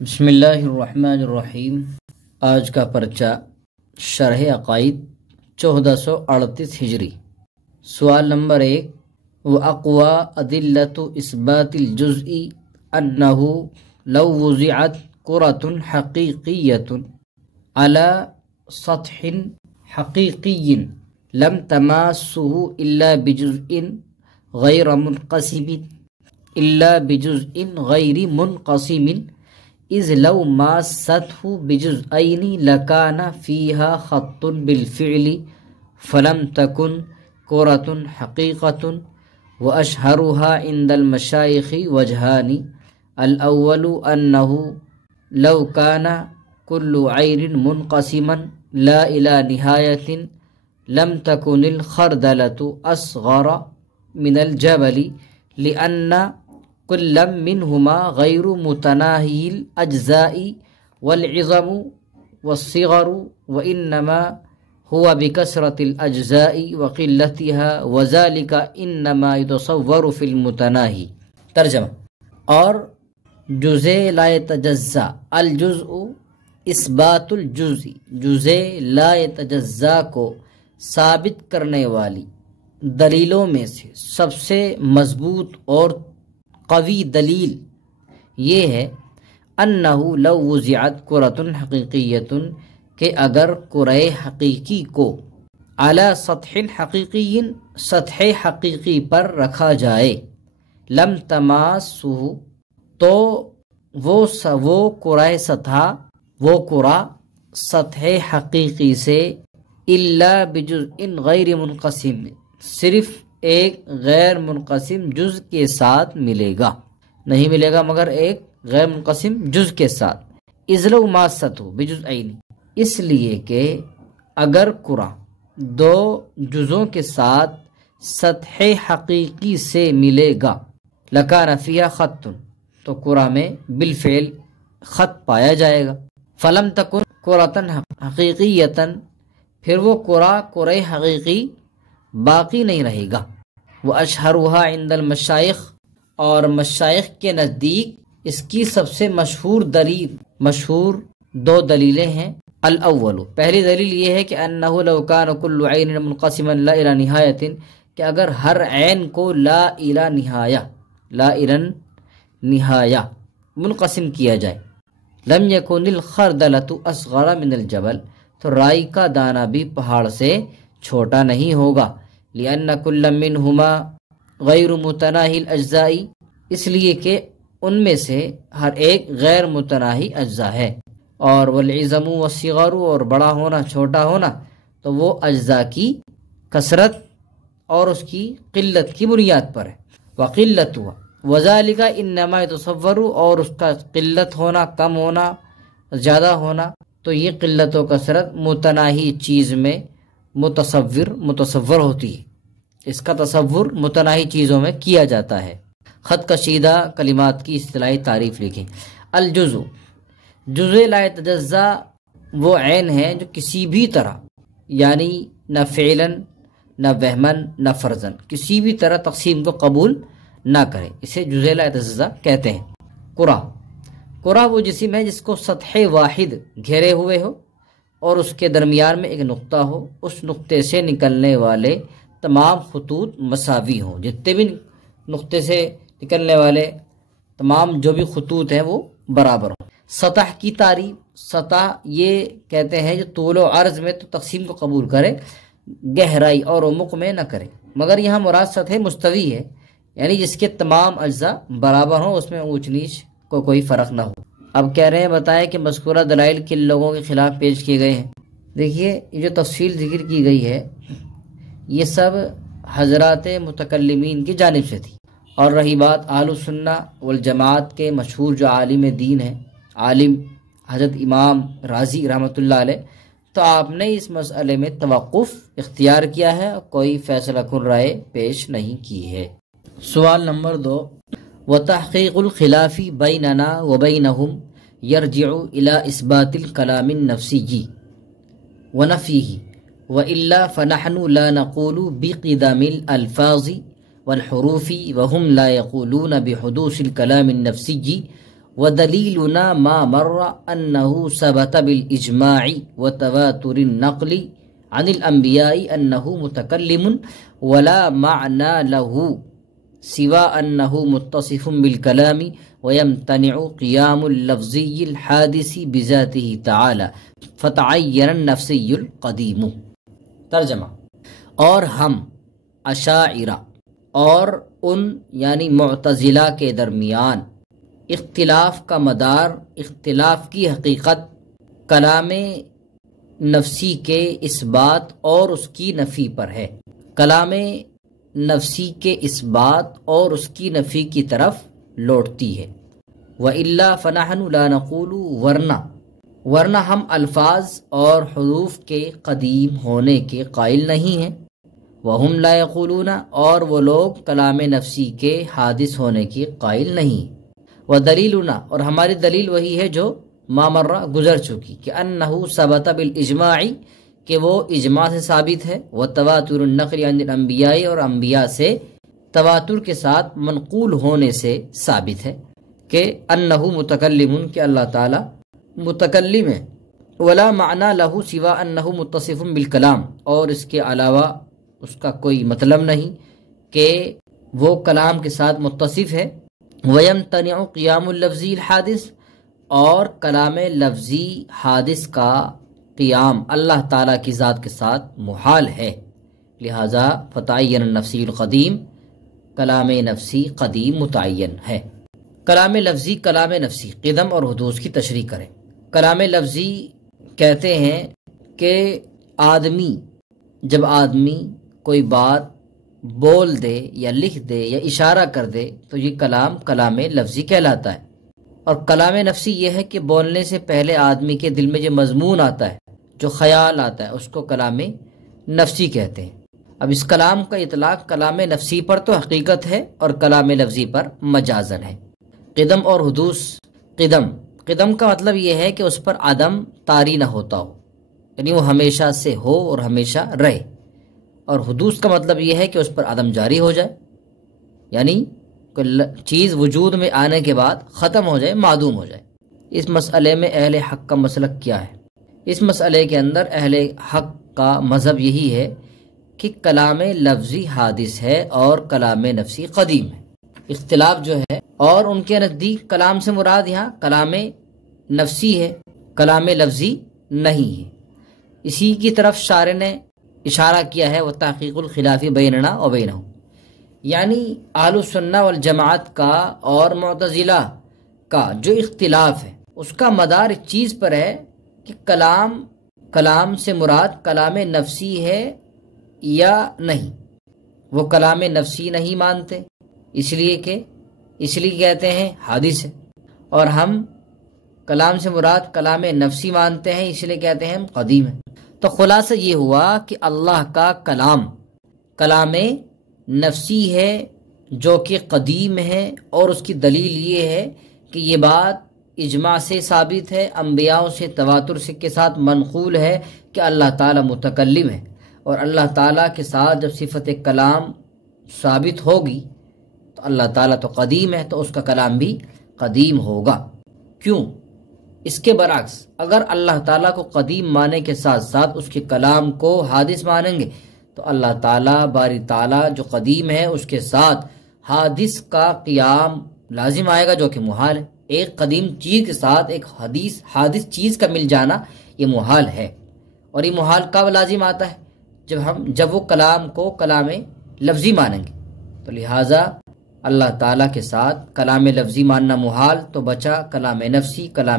بسم اللہ الرحمن الرحیم۔ آج کا پرچہ شرح عقائد 1438 ہجری۔ سوال نمبر 1، وَأَقْوَى أَدِلَّةُ إِثْبَاتِ الْجُزْءِ أَنَّهُ لَوْ وُضِعَتْ كُرَةٌ حَقِيقِيَّةٌ عَلَى سَطْحٍ حَقِيقِيٍّ لَمْ تَمَاسُّهُ إِلَّا بِجُزْءٍ غَيْرِ مُنْقَسِمٍ إذ لو ماسته بجزئين لكان فيها خط بالفعل فلم تكن كرة حقيقة، وأشهرها عند المشايخ وجهان: الأول أنه لو كان كل عين منقسما لا إلى نهاية لم تكن الخردلة أصغر من الجبل، لأن كل منهما غير متناهي الأجزاء والعظم والصغر، وإنما هو بكثرة الأجزاء وقلتها، وذلك إنما يتصور في المتناهي۔ ترجمہ اور جزء لا يتجزا، الجزء اثبات الجزء، جزء لا يتجزا کو ثابت کرنے والی دلیلوں میں سے سب سے مضبوط اور قوی دلیل یہ ہے انہو لو وضعت کرۃ حقیقیۃ، کہ اگر کرہ حقیقی کو علی سطح حقیقی، سطح حقیقی پر رکھا جائے، لم تماسہ، تو وہ کرہ سطح حقیقی سے الا بجزء غیر منقسم، صرف ایک غیر منقسم جز کے ساتھ ملے گا، نہیں ملے گا مگر ایک غیر منقسم جز کے ساتھ۔ اذ لو ماسته بجزئین، اس لیے کہ اگر کرہ دو جزوں کے ساتھ سطح حقیقی سے ملے گا، لکان فیہا خط، تو کرہ میں بالفعل خط پایا جائے گا، فلم تکن کرۃ حقیقیۃ، پھر وہ کرہ حقیقی باقی نہیں رہے گا۔ وَأَشْهَرُهَا عِنْدَ الْمَشَائِخِ، اور مشائخ کے نزدیک اس کی سب سے مشہور دو دلیلیں ہیں۔ الاول، پہلی دلیل یہ ہے کہ انہ لو کان کل عین منقسما لا الی نہایۃ، کہ اگر ہر عین کو لا الی نہایہ منقسم کیا جائے، لم یکن الخردلۃ اصغر من الجبل، تو رائی کا دانہ بھی پہاڑ سے چھوٹا نہیں ہوگا، لأن كل منهما غیر متناہی الاجزاء، اس لیے کہ ان میں سے ہر ایک غیر متناہی اجزاء ہے، اور والعظم والصغر، اور بڑا ہونا چھوٹا ہونا تو وہ اجزاء کی کثرت اور اس کی قلت کی بنیاد پر ہے۔ وقلتها وذلك انما يتصور، اور اس کا قلت ہونا، کم ہونا، زیادہ ہونا، تو یہ قلت و کثرت متناہی چیز میں متصور ہوتی ہے، اس کا تصور متناہی چیزوں میں کیا جاتا ہے۔ خط کشیدہ کلمات کی اصطلاحی تعریف لکھیں۔ الجزء، جزء لا يتجزا وہ عین ہے جو کسی بھی طرح، یعنی نہ فعلاً نہ وہماً نہ فرضاً، کسی بھی طرح تقسیم کو قبول نہ کرے، اسے جزء لا يتجزا کہتے ہیں۔ کرہ وہ جسم ہے جس کو سطح واحد گھیرے ہوئے ہو اور اس کے درمیان میں ایک نقطہ ہو، اس نقطے سے نکلنے والے تمام خطوط مساوی ہوں، جتنے بھی نقطے سے نکلنے والے تمام جو بھی خطوط ہیں وہ برابر ہوں۔ سطح کی تعریف، سطح یہ کہتے ہیں جو طول و عرض میں تو تقسیم کو قبول کرے، گہرائی اور عمق میں نہ کرے، مگر یہاں مراد سطح مستوی ہے، یعنی جس کے تمام اجزاء برابر ہوں، اس میں اونچ نیچ کو کوئی فرق نہ ہو۔ اب کہہ رہے ہیں بتائیں کہ مذکورہ دلائل کن لوگوں کے خلاف پیش کیے گئے ہیں۔ دیکھیے یہ جو تفصیل ذکر کی گئی ہے یہ سب حضرات متکلمین کی جانب سے تھی، اور رہی بات اہل السنہ والجماعت کے مشہور جو عالم دین ہیں، عالم حضرت امام رازی رحمۃ اللہ علیہ، تو آپ نے اس مسئلے میں توقف اختیار کیا ہے، کوئی فیصلہ کن رائے پیش نہیں کی ہے۔ سوال نمبر 2، وتحقیق الخلاف بیننا وبینہم یرجع الی اثبات الکلام النفسی ونفیہ، والا فنحن لا نقول بقدم الالفاظ والحروف وهم لا يقولون بحدوث الكلام النفسي ودلیلنا ما مر انه ثبت بالاجماع وتواتر النقل عن الانبیاء انه متکلم ولا معنى له سوى انه متصف بالکلام ويمتنع قیام اللفظی الحادث بذاته تعالی فتعین النفسی القدیم۔ ترجمہ، اور ہم اشاعرہ اور ان یعنی معتزلہ کے درمیان اختلاف کا مدار، اختلاف کی حقیقت کلام نفسی کے اثبات اور اس کی نفی پر ہے، کلام نفسی کے اثبات اور اس کی نفی کی طرف لوٹتی ہے۔ وَإِلَّا فَنَحْنُ لَا نَقُولُ، ورنہ ہم الفاظ اور حروف کے قدیم ہونے کے قائل نہیں ہیں۔ وَهُمْ لَا يَقُولُونَ، اور وہ لوگ کلام نفسی کے حادث ہونے کی قائل نہیں۔ وَدَلِيلُنَا، اور ہماری دلیل وہی ہے جو ما مرہ گزر چکی کہ انہو ثبت بالاجماع، کہ وہ اجماع سے ثابت ہے، وتواتر النقل عن الانبیاء، اور انبیاء سے تواتر کے ساتھ منقول ہونے سے ثابت ہے کہ انہو متکلم، کہ اللہ تعالی متکلم ہے، ولا معنی لہ سوا انہو متصف بالکلام، اور اس کے علاوہ اس کا کوئی مطلب نہیں کہ وہ کلام کے ساتھ متصف ہے۔ وَيَمْتَنِعُ قِيَامُ اللَّفْظِ الْحَادِثِ، اور کلام لفظی حادث کا قیام اللہ تعالیٰ کی ذات کے ساتھ محال ہے، لہذا فتعین النفسی القدیم، کلام نفسی قدیم متعین ہے۔ کلام لفظی، کلام نفسی قدم اور حدوث کی تشریح کریں۔ کلام لفظی کہتے ہیں کہ جب آدمی کوئی بات بول دے یا لکھ دے یا اشارہ کر دے تو یہ کلام لفظی کہلاتا ہے۔ اور کلام نفسی یہ ہے کہ بولنے سے پہلے آدمی کے دل میں جو مضمون آتا ہے، جو خیال آتا ہے، اس کو کلام نفسی کہتے ہیں۔ اب اس کلام کا اطلاق کلام نفسی پر تو حقیقت ہے اور کلام لفظی پر مجازن ہے۔ قدم اور حدوث، قدم کا مطلب یہ ہے کہ اس پر عدم طاری نہ ہوتا ہو، یعنی وہ ہمیشہ سے ہو اور ہمیشہ رہے، اور حدوث کا مطلب یہ ہے کہ اس پر عدم جاری ہو جائے، یعنی کوئی چیز وجود میں آنے کے بعد ختم ہو جائے، معدوم ہو جائے۔ اس مسئلے میں اہل حق کا مسلک کیا ہے؟ اس مسئلے کے اندر اہل حق کا مذہب یہی ہے کہ کلام لفظی حادث ہے اور کلام نفسی قدیم ہے۔ اختلاف جو ہے، اور ان کے نزدیک کلام سے مراد یہاں کلام نفسی ہے، کلام لفظی نہیں ہے۔ اسی کی طرف شارح نے اشارہ کیا ہے، وہ تحقیق الخلاف بیننا و بینہم، یعنی اہل السنہ والجماعت کا اور معتزلہ کا جو اختلاف ہے اس کا مدار اس چیز پر ہے کہ کلام سے مراد کلام نفسی ہے یا نہیں۔ وہ کلام نفسی نہیں مانتے، اس لیے کہتے ہیں حادث ہے، اور ہم کلام سے مراد کلام نفسی مانتے ہیں، اس لیے کہتے ہیں ہم قدیم ہے۔ تو خلاصہ یہ ہوا کہ اللہ کا کلام نفسی ہے جو کہ قدیم ہے، اور اس کی دلیل یہ ہے کہ یہ بات اجماع سے ثابت ہے، انبیاء سے تواتر کے ساتھ منقول ہے کہ اللہ تعالیٰ متکلم ہے، اور اللہ تعالیٰ کے ساتھ جب صفت کلام ثابت ہوگی تو اللہ تعالیٰ تو قدیم ہے، تو اس کا کلام بھی قدیم ہوگا۔ کیوں؟ اس کے برعکس اگر اللہ تعالیٰ کو قدیم ماننے کے ساتھ ساتھ اس کے کلام کو حادث مانیں گے تو اللہ تعالیٰ باری تعالیٰ جو قدیم ہے اس کے ساتھ حادث کا قیام لازم آئے گا، جو کہ محال ہے۔ ایک قدیم چیز کے ساتھ ایک حادث چیز کا مل جانا یہ محال ہے، اور یہ محال کب لازم آتا ہے؟ جب وہ کلام کو کلام لفظی مانیں گے۔ تو لہٰذا اللہ تعالیٰ کے ساتھ کلام لفظی ماننا محال، تو بچا کلام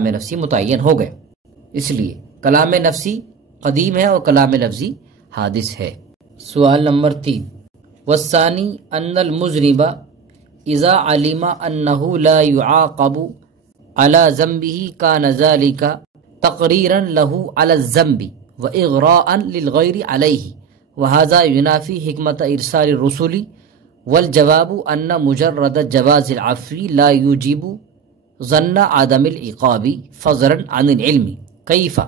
نفسی متعین ہو گئے۔ اس لیے کلام نفسی قدیم ہے اور کلام لفظی حادث ہے۔ سوال نمبر 3، والثانی ان المذنب اذا علم انه لا يعاقب على ذنبه كان ذلك تقريرا له على الذنب واغراء للغير عليه، وهذا ينافي حكمة ارسال الرسل، والجواب ان مجرد جواز العفو لا يوجب ظن عدم العقاب فضلا عن العلم، كيف؟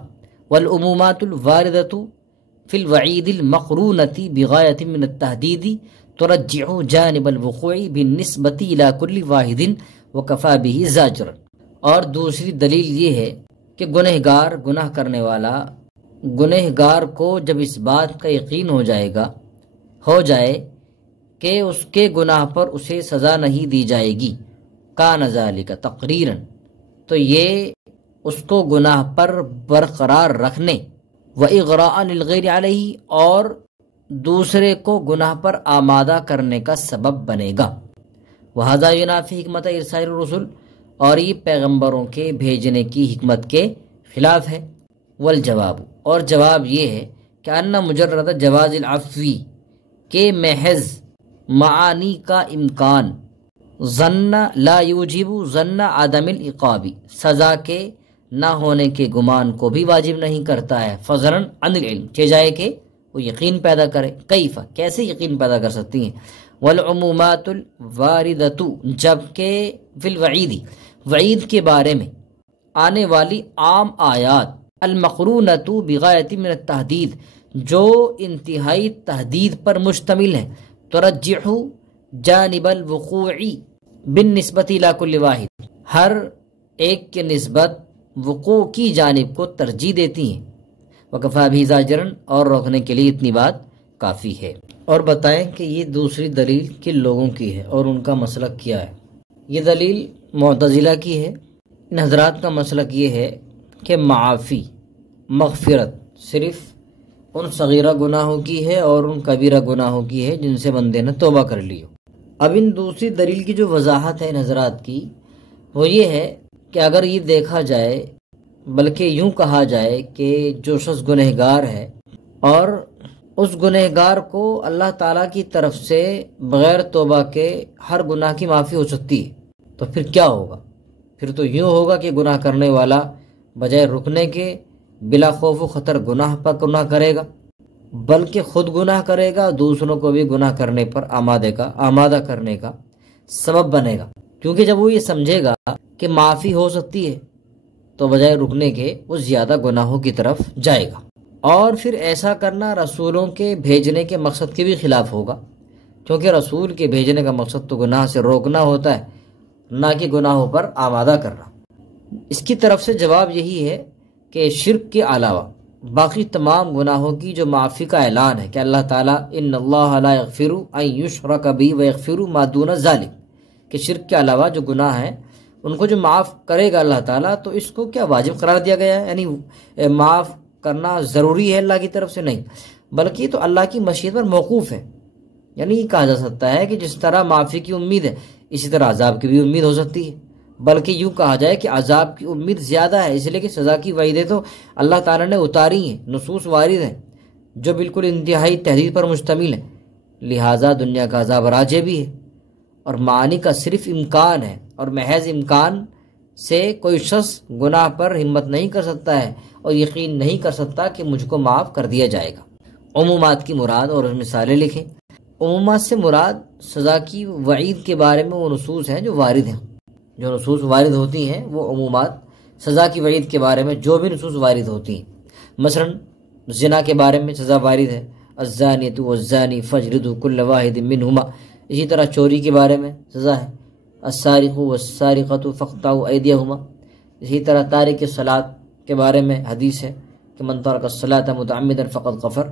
والعمومات الواردة في الوعيد المقرونة بغاية من التهديد ترجع جانب الوقوع بالنسبة إلى كل واحد وكفى به زاجرا، اور دوسری دلیل یہ ہے کہ گنہگار گناہ کرنے والا گنہگار کو جب اس بات کا یقین ہو جائے کہ اس کے گناہ پر اسے سزا نہیں دی جائے گی، کان ذالک تقریرا، تو یہ اس کو گناہ پر برقرار رکھنے، وَإِغْرَاءً لِلْغَيْرِ عَلَيْهِ، اور دوسرے کو گناہ پر آمادہ کرنے کا سبب بنے گا۔ وَهَذَا يُنَافِي حکمت ارسال الرسل، اور یہ پیغمبروں کے بھیجنے کی حکمت کے خلاف ہے۔ والجواب، اور جواب یہ ہے کہ ان مجرد جواز العفو، کے محض معانی کا امکان، ظن لا یوجب ظن عدم العقاب، سزا کے نہ ہونے کے گمان کو بھی واجب نہیں کرتا ہے، فضلا عن العلم، چہ جائے کہ وہ یقین پیدا کرے۔ کیف، کیسے یقین پیدا کر سکتی ہیں؟ والعمومات الواردۃ، جبکہ فی الوعید، وعید کے بارے میں آنے والی عام آیات، المقرونۃ بغایۃ من التحدید، جو انتہائی تحدید پر مشتمل ہے، ترجح جانب الوقوع بالنسبۃ الی کل واحد، ہر ایک کے نسبت وقوع کی جانب کو ترجیح دیتی ہیں۔ وکفا بھی زاجرن، اور روکنے کے لیے اتنی بات کافی ہے۔ اور بتائیں کہ یہ دوسری دلیل کن لوگوں کی ہے اور ان کا مسلک کیا ہے؟ یہ دلیل معتزلہ کی ہے۔ ان حضرات کا مسلک یہ ہے کہ معافی، مغفرت صرف ان صغیرہ گناہوں کی ہے اور ان کبیرہ گناہوں کی ہے جن سے بندے نے توبہ کر لی ہو۔ اب ان دوسری دلیل کی جو وضاحت ہے ان حضرات کی، وہ یہ ہے کہ اگر یہ دیکھا جائے، بلکہ یوں کہا جائے کہ جو شخص گنہگار ہے اور اس گنہگار کو اللہ تعالیٰ کی طرف سے بغیر توبہ کے ہر گناہ کی معافی ہو سکتی ہے، تو پھر کیا ہوگا؟ پھر تو یوں ہوگا کہ گناہ کرنے والا بجائے رکنے کے بلا خوف و خطر گناہ پر گناہ کرے گا، بلکہ خود گناہ کرے گا، دوسروں کو بھی گناہ کرنے پر آمادہ کرنے کا سبب بنے گا، کیونکہ جب وہ یہ سمجھے گا کہ معافی ہو سکتی ہے تو بجائے رکنے کے وہ زیادہ گناہوں کی طرف جائے گا۔ اور پھر ایسا کرنا رسولوں کے بھیجنے کے مقصد کے بھی خلاف ہوگا، کیونکہ رسول کے بھیجنے کا مقصد تو گناہ سے روکنا ہوتا ہے، نہ کہ گناہوں پر آمادہ کرنا۔ اس کی طرف سے جواب یہی ہے کہ شرک کے علاوہ باقی تمام گناہوں کی جو معافی کا اعلان ہے کہ اللہ تعالیٰ ان اللہ لا یغفر ان یشرک بہ ویغفر ما دون ذلک، کہ شرک کے علاوہ جو گناہ ہیں ان کو جو معاف کرے گا اللہ تعالیٰ، تو اس کو کیا واجب قرار دیا گیا ہے؟ یعنی معاف کرنا ضروری ہے اللہ کی طرف سے؟ نہیں، بلکہ تو اللہ کی مشیت پر موقوف ہے۔ یعنی یہ کہا جا سکتا ہے کہ جس طرح معافی کی امید ہے اسی طرح عذاب کی بھی امید ہو سکتی ہے، بلکہ یوں کہا جائے کہ عذاب کی امید زیادہ ہے، اس لیے کہ سزا کی وعیدیں تو اللہ تعالیٰ نے اتاری ہیں، نصوص وارد ہیں جو بالکل انتہائی تحدید پر مشتمل ہے، لہٰذا دنیا کا عذاب راجع بھی ہے، اور معانی کا صرف امکان ہے، اور محض امکان سے کوئی شخص گناہ پر ہمت نہیں کر سکتا ہے اور یقین نہیں کر سکتا کہ مجھ کو معاف کر دیا جائے گا۔ عمومات کی مراد اور مثالیں لکھیں۔ عمومات سے مراد سزا کی وعید کے بارے میں وہ نصوص ہیں جو وارد ہیں، جو نصوص وارد ہوتی ہیں وہ عمومات سزا کی وعید کے بارے میں جو بھی نصوص وارد ہوتی ہیں، مثلا زنا کے بارے میں سزا وارد ہے، الزانیۃ والزانی فاجلدوا کل واحد منہما، اسی طرح چوری کے بارے میں سزا ہے، السارق والسارقۃ فاقطعوا ایدیہما، اسی طرح تارک الصلاۃ کے بارے میں حدیث ہے کہ من ترک الصلاۃ متعمدا فقد کفر،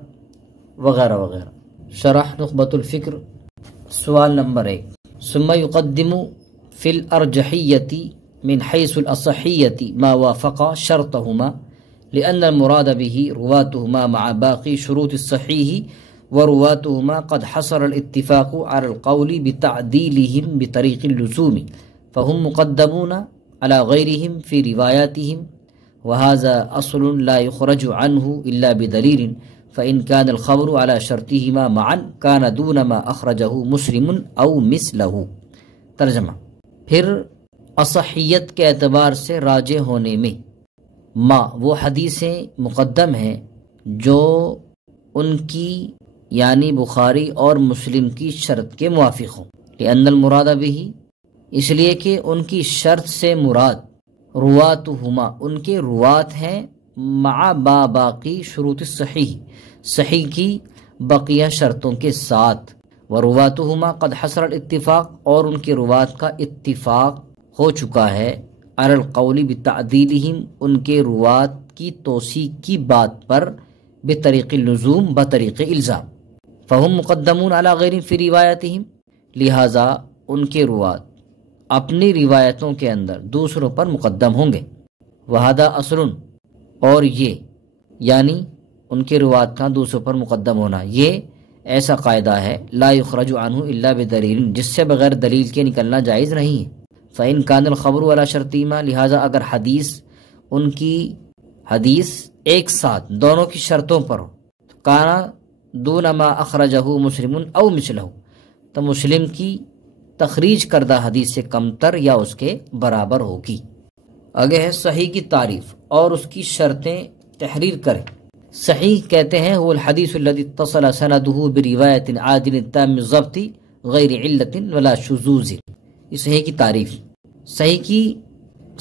وغیرہ وغیرہ۔ شرح نخبۃ الفکر، سوال نمبر 1، ثم يقدم في الأرجحية من حيث الأصحية ما وافق شرطهما لأن المراد به رواتهما مع باقي شروط الصحيح، ورواتهما قد حصل الاتفاق على القول بتعديلهم بطريق اللزوم، فهم مقدمون على غيرهم في رواياتهم، وهذا أصل لا يخرج عنه إلا بدليل، فإن كان الخبر على شرطهما معا كان دون ما أخرجه مسلم أو مثله۔ ترجمہ، پھر اصحیت کے اعتبار سے راجع ہونے میں وہ حدیثیں مقدم ہیں جو ان کی یعنی بخاری اور مسلم کی شرط کے موافق ہوں، لأن المراد به، اس لیے کہ ان کی شرط سے مراد رواتہما، ان کے روات ہیں، مع باقی شروط صحیح، صحیح کی بقیہ شرطوں کے ساتھ، ورواتہما قد حصل الاتفاق، اور ان کے روات کا اتفاق ہو چکا ہے علی القول بتعدیلہم، ان کے روات کی توثیق کی بات پر، بطریق اللزوم، بطریق الزام، فہم مقدمون علی غیرہم فی روایتہم، لہٰذا ان کے روات اپنی روایتوں کے اندر دوسروں پر مقدم ہوں گے، وہذا اصل، اور یہ یعنی ان کے روات کا دوسروں پر مقدم ہونا یہ ایسا قاعدہ ہے، لا یخرج عنہ الا بدلیل، جس سے بغیر دلیل کے نکلنا جائز نہیں ہے۔ فإن كان الخبر على شرطیما، لہٰذا اگر ان کی حدیث ایک ساتھ دونوں کی شرطوں پر ہو، کانا دون ما اخرجہ مسلم او مثلہ، تو مسلم کی تخریج کردہ حدیث سے کمتر یا اس کے برابر ہوگی۔ آگے ہے صحیح کی تعریف اور اس کی شرطیں تحریر کریں۔ صحیح کہتے ہیں وہ الحدیث الذی اتصل سندہ بروایت عادل تام الضبط غیر علت ولا شذوذ، یہ صحیح کی تعریف۔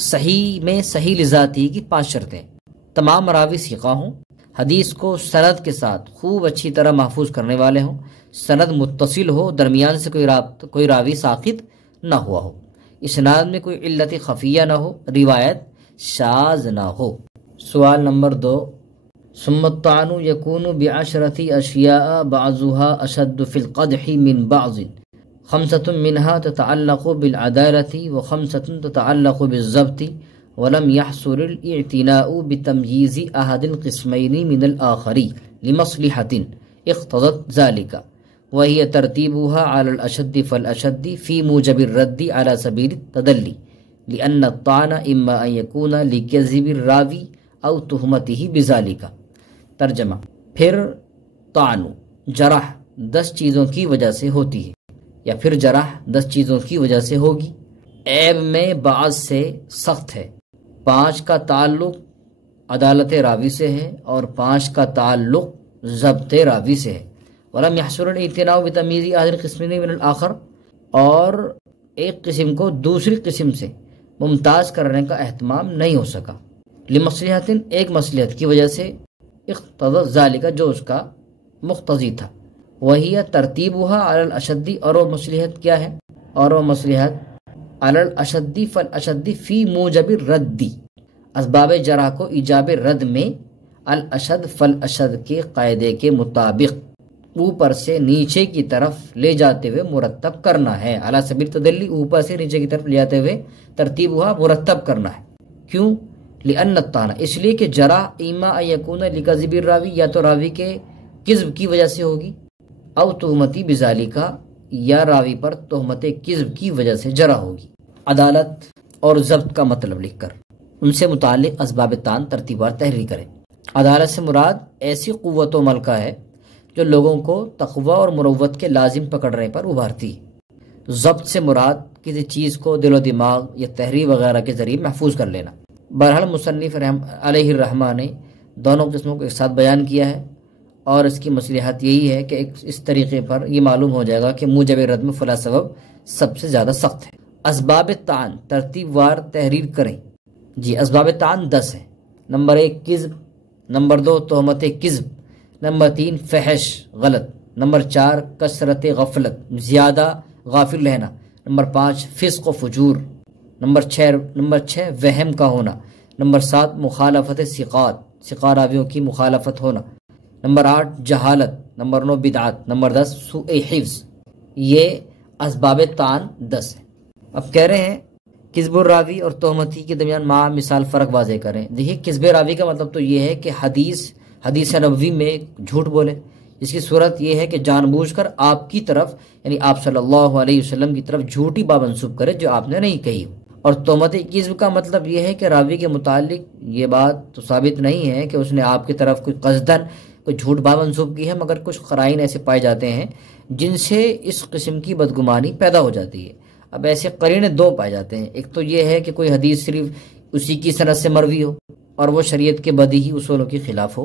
صحیح میں صحیح لذاتی کی 5 شرطیں، تمام راوی ثقہ ہوں، حدیث کو سند کے ساتھ خوب اچھی طرح محفوظ کرنے والے ہوں، سند متصل ہو، درمیان سے کوئی راوی ساقط نہ ہوا ہو، اسناد میں کوئی علت خفیہ نہ ہو، روایت شاذ نہ ہو۔ سوال نمبر 2، ثم الطعن يكون بعشرة أشياء بعضها أشد في القدح من بعض، 5 منها تتعلق بالعدالة و5 تتعلق بالضبط، ولم يحصل الاعتناء بتمييز أحد القسمين من الآخر لمصلحة اقتضت ذلك، وهي ترتيبها على الأشد فالأشد في موجب الرد على سبيل التدلي، لأن الطعن إما أن يكون لكذب الراوي أو تهمته بذلك۔ ترجمہ، پھر طعن جرح 10 چیزوں کی وجہ سے ہوتی ہے، یا پھر جرح 10 چیزوں کی وجہ سے ہوگی۔ عیب میں بعض سے سخت ہے، 5 کا تعلق عدالت راوی سے ہے اور 5 کا تعلق ضبط راوی سے ہے۔ ولم يحصل الاعتناء بتمییز احد القسمین من الآخر، اور ایک قسم کو دوسری قسم سے ممتاز کرنے کا اہتمام نہیں ہو سکا، لمصلحت، ایک مصلحت کی وجہ سے، اقتضت ذالک، جو اس کا مقتضی تھا، وہی ترتیبها علی الاشد، اور وہ مصلحت کیا ہے، اور وہ مصلحت علی الاشد فالاشد فی موجب الرد، اسباب جرح کو ایجاب رد میں الاشد فالاشد کے قاعدے کے مطابق اوپر سے نیچے کی طرف لے جاتے ہوئے مرتب کرنا ہے، علی سبیل تدلی، اوپر سے نیچے کی طرف لے جاتے ہوئے ترتیبها مرتب کرنا ہے۔ کیوں؟ لأن الطعن، اس لیے کہ جرح اما ان یکون لکذب الراوی، یا تو راوی کے کذب کی وجہ سے ہوگی، او تہمتی بذالک، یا راوی پر تہمت کذب کی وجہ سے جرح ہوگی۔ عدالت اور ضبط کا مطلب لکھ کر ان سے متعلق اسباب طعن ترتیبوار تحریر کریں۔ عدالت سے مراد ایسی قوت و ملکہ ہے جو لوگوں کو تقوی اور مروت کے لازم پکڑنے پر ابھارتی ہے۔ ضبط سے مراد کسی چیز کو دل و دماغ یا تحریر وغیرہ کے ذریعے محفوظ کر لینا۔ بہرحال مصنف علیہ الرحمہ نے دونوں قسموں کو ایک ساتھ بیان کیا ہے، اور اس کی مصلحت یہی ہے کہ اس طریقے پر یہ معلوم ہو جائے گا کہ موجب رد میں فلاں سبب سب سے زیادہ سخت ہے۔ اسباب طعن ترتیب وار تحریر کریں۔ جی، اسباب طعن 10 ہیں۔ نمبر 1 کذب، نمبر 2 تہمت کذب، نمبر 3 فحش غلط، نمبر 4 کثرت غفلت زیادہ غافل رہنا، نمبر 5 فسق و فجور، نمبر 6 وہم کا ہونا، نمبر 7 مخالفت ثقات راویوں کی مخالفت ہونا، نمبر 8 جہالت، نمبر 9 بدعات، نمبر 10 سوء حفظ۔ یہ اسباب طعن 10 ہیں۔ اب کہہ رہے ہیں کذب الراوی اور تہمتی کے درمیان مثال فرق واضح کریں۔ دیکھیے، کذب راوی کا مطلب تو یہ ہے کہ حدیث نبوی میں جھوٹ بولے، اس کی صورت یہ ہے کہ جان بوجھ کر آپ کی طرف، یعنی آپ صلی اللہ علیہ وسلم کی طرف جھوٹی بات منسوب کرے جو آپ نے نہیں کہی۔ اور تہمت کذب کا مطلب یہ ہے کہ راوی کے متعلق یہ بات تو ثابت نہیں ہے کہ اس نے آپ کی طرف کوئی قصدن کوئی جھوٹ بات منسوب کی ہے، مگر کچھ قرائن ایسے پائے جاتے ہیں جن سے اس قسم کی بدگمانی پیدا ہو جاتی ہے۔ اب ایسے قرائن 2 پائے جاتے ہیں، ایک تو یہ ہے کہ کوئی حدیث صرف اسی کی سند سے مروی ہو اور وہ شریعت کے بدیہی اصولوں کے خلاف ہو،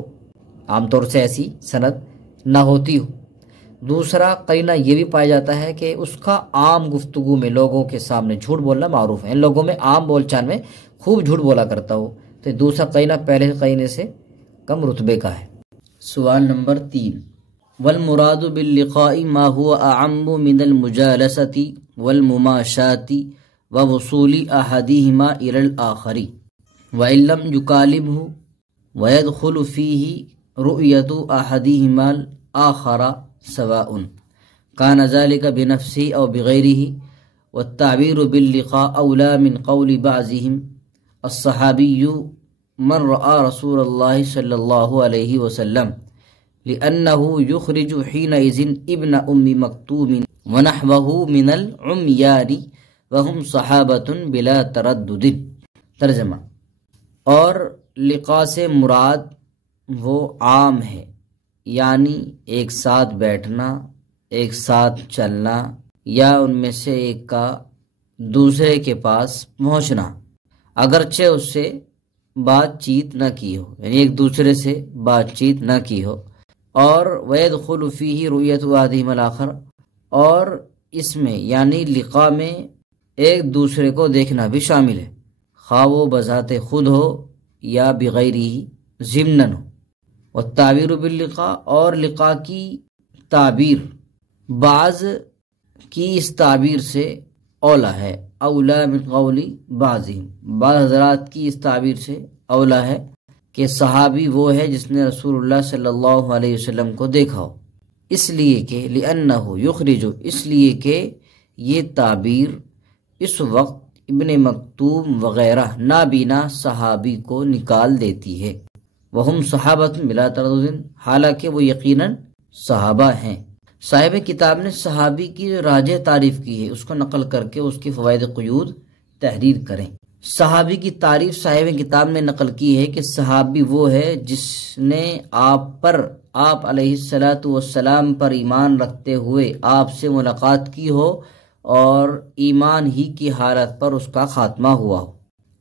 عام طور سے ایسی سند نہ ہوتی ہو۔ دوسرا قرینہ یہ بھی پایا جاتا ہے کہ اس کا عام گفتگو میں لوگوں کے سامنے جھوٹ بولنا معروف ہے، ان لوگوں میں عام بول چال میں خوب جھوٹ بولا کرتا ہو، تو دوسرا قرینہ پہلے قرینے سے کم رتبے کا ہے۔ سوال نمبر 3، والمراد باللقاء ما هو اعم من المجالسة والمماشاة ووصول احدهما الى الاخر وان لم يكالمه ويدخل فيه رؤية احدهما الاخر سواء كان ذلك بنفسه او بغيره والتعبير باللقاء اولى من قول بعضهم الصحابي من رأى رسول الله صلى الله عليه وسلم لأنه يخرج حينئذ ابن أم مكتوم ونحوه من العميان وهم صحابة بلا تردد۔ ترجمہ، اور لقاء سے مراد وہ عام ہے، یعنی ایک ساتھ بیٹھنا، ایک ساتھ چلنا، یا ان میں سے ایک کا دوسرے کے پاس پہنچنا اگرچہ اس سے بات چیت نہ کی ہو، یعنی ایک دوسرے سے بات چیت نہ کی ہو۔ اور وَيَدْخُلُ فِيهِ رُؤْيَةُ أَحَدِهِمَا الْآخَرَ، اور اس میں یعنی لقاء میں ایک دوسرے کو دیکھنا بھی شامل ہے، خواہ وہ بذات خود ہو یا بغیر ہی ضمناً ہو۔ والتعبیر باللقاء، اور لقاء کی تعبیر بعض کی اس تعبیر سے اولا ہے، اولا من قول بعضهم، بعض حضرات کی اس تعبیر سے اولا ہے کہ صحابی وہ ہے جس نے رسول اللہ صلی اللہ علیہ وسلم کو دیکھا ہو، اس لیے کہ لأنہ یخرج، اس لیے کہ یہ تعبیر اس وقت ابن مکتوم وغیرہ نابینا صحابی کو نکال دیتی ہے، وہم صحابۃ بلا تردد، حالانکہ وہ یقیناً صحابہ ہیں۔ صاحب کتاب نے صحابی کی جو راجح تعریف کی ہے اس کو نقل کر کے اس کی فوائد قیود تحریر کریں۔ صحابی کی تعریف صاحب کتاب نے نقل کی ہے کہ صحابی وہ ہے جس نے آپ علیہ الصلاۃ والسلام پر ایمان رکھتے ہوئے آپ سے ملاقات کی ہو اور ایمان ہی کی حالت پر اس کا خاتمہ ہوا ہو۔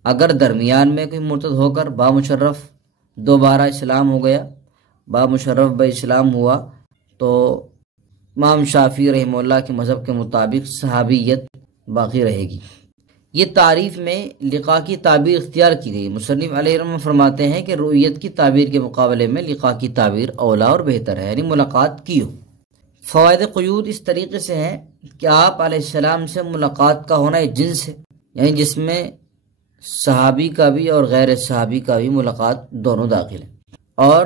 اگر درمیان میں کوئی مرتد ہو کر بامشرف دوبارہ اسلام ہو گیا، بامشرف اسلام ہوا، تو امام شافعی رحمہ اللہ کے مذہب کے مطابق صحابیت باقی رہے گی۔ یہ تعریف میں لقاء کی تعبیر اختیار کی گئی۔ مصنف علیہ رحمہ فرماتے ہیں کہ رؤیت کی تعبیر کے مقابلے میں لقاء کی تعبیر اولا اور بہتر ہے، یعنی ملاقات کی ہو۔ فوائد قیود اس طریقے سے ہیں کہ آپ علیہ السلام سے ملاقات کا ہونا ایک جنس ہے، یعنی جس میں صحابی کا بھی اور غیر صحابی کا بھی ملاقات دونوں داخل ہیں، اور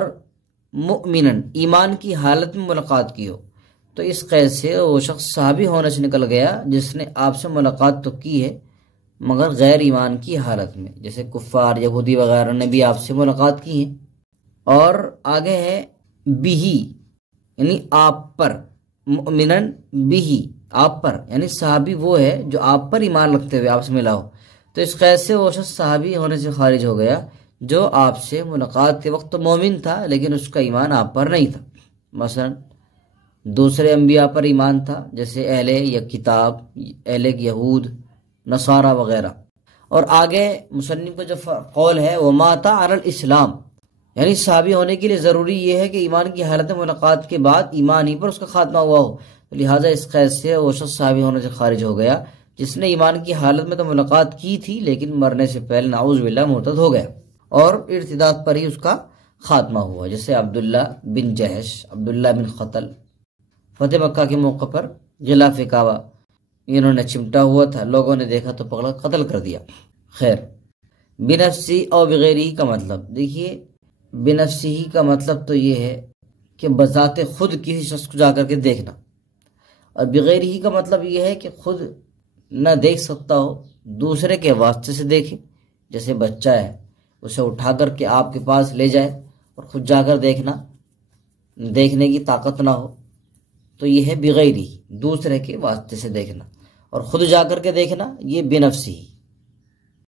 مؤمنن، ایمان کی حالت میں ملاقات کی ہو، تو اس قید سے وہ شخص صحابی ہونے سے نکل گیا جس نے آپ سے ملاقات تو کی ہے مگر غیر ایمان کی حالت میں، جیسے کفار یہودی وغیرہ نے بھی آپ سے ملاقات کی ہے۔ اور آگے ہے بہی، یعنی آپ پر، مؤمنن بہی، آپ پر، یعنی صحابی وہ ہے جو آپ پر ایمان رکھتے ہوئے آپ سے ملا ہو، تو اس قید سے وہ شخص صحابی ہونے سے خارج ہو گیا جو آپ سے ملاقات کے وقت تو مومن تھا لیکن اس کا ایمان آپ پر نہیں تھا۔ مثلا دوسرے انبیاء پر ایمان تھا جیسے اہل یا کتاب، اہل یہود، نصارہ وغیرہ۔ اور آگے مصنف کا جو قول ہے وہ ماتا علی الاسلام، یعنی صحابی ہونے کے لیے ضروری یہ ہے کہ ایمان کی حالت ملاقات کے بعد ایمان ہی پر اس کا خاتمہ ہوا ہو، لہٰذا اس قید سے وہ شخص صحابی ہونے سے خارج ہو گیا جس نے ایمان کی حالت میں تو ملاقات کی تھی لیکن مرنے سے پہلے نعوذ باللہ مرتد ہو گیا اور ارتداد پر ہی اس کا خاتمہ ہوا، جیسے عبداللہ بن جہش، عبداللہ بن قتل، فتح مکہ کے موقع پر غلاف کعبہ انہوں نے چمٹا ہوا تھا، لوگوں نے دیکھا تو پکڑا قتل کر دیا۔ خیر، بنفسی اور بغیری کا مطلب دیکھیے، بنفسی ہی کا مطلب تو یہ ہے کہ بذات خود کسی شخص کو جا کر کے دیکھنا، اور بغیر ہی کا مطلب یہ ہے کہ خود نہ دیکھ سکتا ہو، دوسرے کے واسطے سے دیکھے، جیسے بچہ ہے اسے اٹھا کر کے آپ کے پاس لے جائے اور خود جا کر دیکھنے کی طاقت نہ ہو، تو یہ ہے بغیر ہی، دوسرے کے واسطے سے دیکھنا، اور خود جا کر کے دیکھنا یہ بنفسی ہی۔